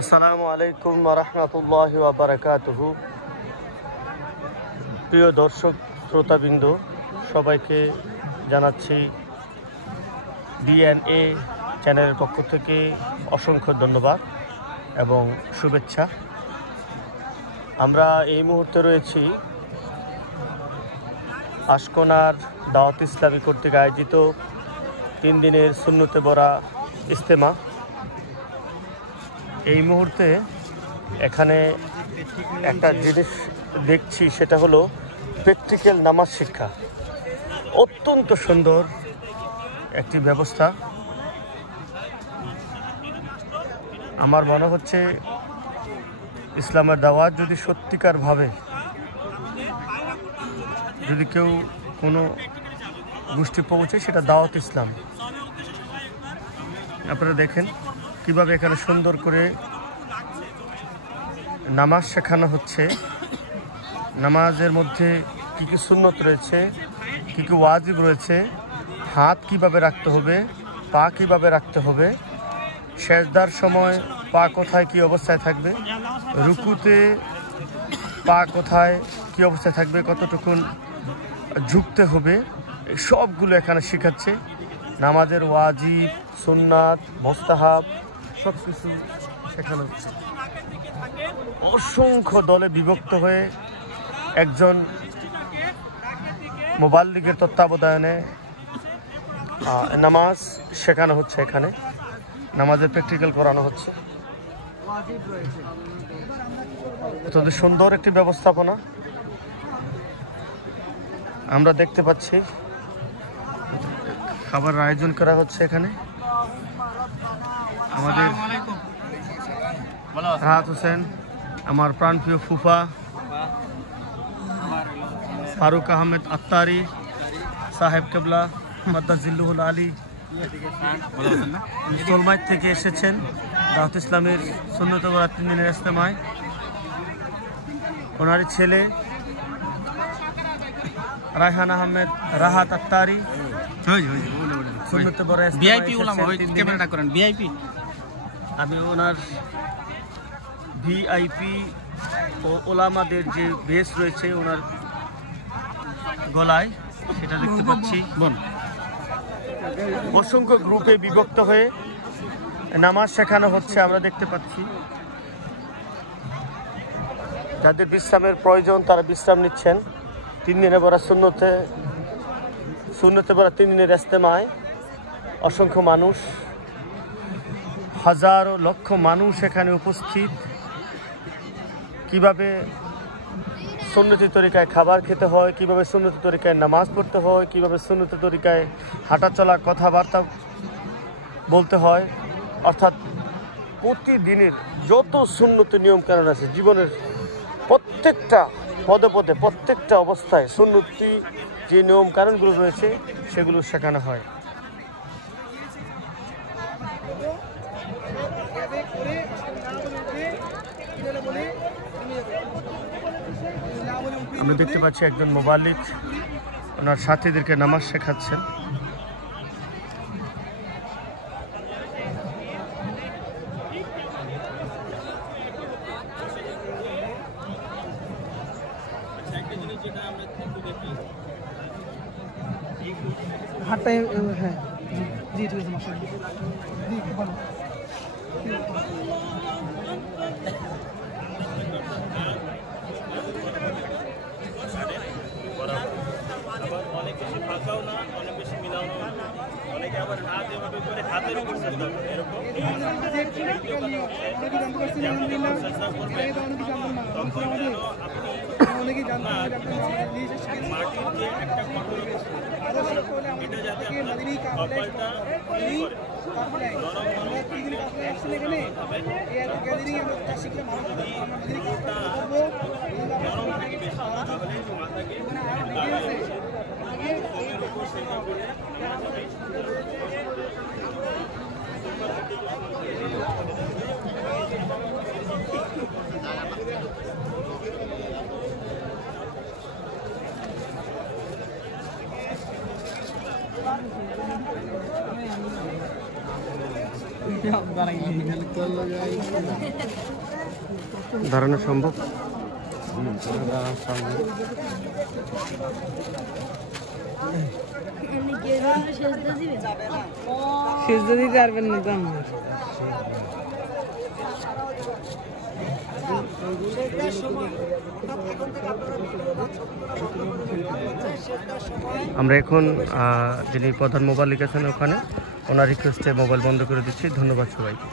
আসসালামু আলাইকুম ওয়া রাহমাতুল্লাহি ওয়া বারাকাতুহু। প্রিয় দর্শক শ্রোতাবৃন্দ, সবাইকে জানাচ্ছি ডিএনএ চ্যানেলের পক্ষ থেকে অসংখ্য ধন্যবাদ এবং শুভেচ্ছা। আমরা এই মুহূর্তে রয়েছি আশকোনার দাওয়াত ইসলামী কর্তৃক আয়োজিত 3 দিনের সুন্নতে বরা ইজতেমা। এই মুহূর্তে এখানে একটা জিনিস দেখছি, সেটা হলো প্র্যাকটিক্যাল নামাজ শিক্ষা। অত্যন্ত সুন্দর একটি ব্যবস্থা। আমার মনে হচ্ছে ইসলামের দাওয়াত যদি সত্যিকারভাবে যদি কেউ কোনো গোষ্ঠী পৌঁছে, সেটা দাওয়াত ইসলাম। আপনারা দেখেন কিভাবে এখানে সুন্দর করে নামাজ শেখানো হচ্ছে। নামাজের মধ্যে কী কী সুন্নত রয়েছে, কী কী ওয়াজিব রয়েছে, হাত কিভাবে রাখতে হবে, পা কিভাবে রাখতে হবে, সেজদার সময় পা কোথায় কী অবস্থায় থাকবে, রুকুতে পা কোথায় কী অবস্থায় থাকবে, কতটুকুন ঝুঁকতে হবে, সবগুলো এখানে শেখাচ্ছে। নামাজের ওয়াজিব, সুন্নাত, মুস্তাহাব সব কিছু শেখানো হচ্ছে। অসংখ্য দলে বিভক্ত হয়ে একজন মুবাল্লিগের তত্ত্বাবধানে নামাজ শেখানো হচ্ছে। এখানে নামাজের প্র্যাকটিক্যাল করানো হচ্ছে। অত্যন্ত সুন্দর একটি ব্যবস্থাপনা আমরা দেখতে পাচ্ছি। খাবার আয়োজন করা হচ্ছে এখানে। আমাদের রাহাত হোসেন, আমার প্রাণপ্রিয় ফুফা ফারুক আহমেদ আত্তারি সাহেব কেবলা মাদ্দাজিল্লুহুল আলী সোলমাইট থেকে এসেছেন দাওয়াত ইসলামের সুন্নত বরা 3 দিনের ইজতেমায়। ওনার ছেলে রায়হান আহমেদ রাহাত আত্তারি সুন্নতে বরা আমি ওনার ভিআইপি ও ওলামাদের যে বেস রয়েছে ওনার গলায়, সেটা দেখতে পাচ্ছি। অসংখ্য গ্রুপে বিভক্ত হয়ে নামাজ শেখানো হচ্ছে আমরা দেখতে পাচ্ছি। যাদের বিশ্রামের প্রয়োজন তারা বিশ্রাম নিচ্ছেন। 3 দিনে বরা সুন্নতে বরা 3 দিনের ইজতেমায় অসংখ্য মানুষ, হাজারো লক্ষ মানুষ এখানে উপস্থিত। কিভাবে সুন্নতি তরিকায় খাবার খেতে হয়, কিভাবে সুন্নতি তরিকায় নামাজ পড়তে হয়, কিভাবে সুন্নতি তরিকায় হাঁটা চলা কথাবার্তা বলতে হয়, অর্থাৎ প্রতিদিনের যত সুন্নতি নিয়মকানুন আছে, জীবনের প্রত্যেকটা পদে পদে প্রত্যেকটা অবস্থায় সুন্নতি যে নিয়মকানুনগুলো রয়েছে সেগুলো শেখানো হয়। আমরা দেখতে পাচ্ছি একজন মুবাল্লিগ ওনার সাথীদেরকে নামাজ শেখাচ্ছেন। হাতটাই হ্যাঁ জি ঠিক আছে মাশাআল্লাহ জি ভালো। অনেক বেশি ফাঁকাও না, অনেক বেশি মিলাও না, অনেকে আবার হাত এভাবে করে হাতের উপর চেষ্টা করে এরকম অনেকেই জানতে মাটির যে একটা এটা যাতে কপালটা নরম থাকে বেশি, তাহলে মাথাকে কমের উপর সেটা করে দাঁড়ানো সম্ভব? সেজদা দিতে পারবেন না তো আমরা এখন যিনি প্রধান মোবাইল লিখেছেন ওখানে ওনার রিকোয়েস্টে মোবাইল বন্ধ করে দিচ্ছি। ধন্যবাদ সবাইকে।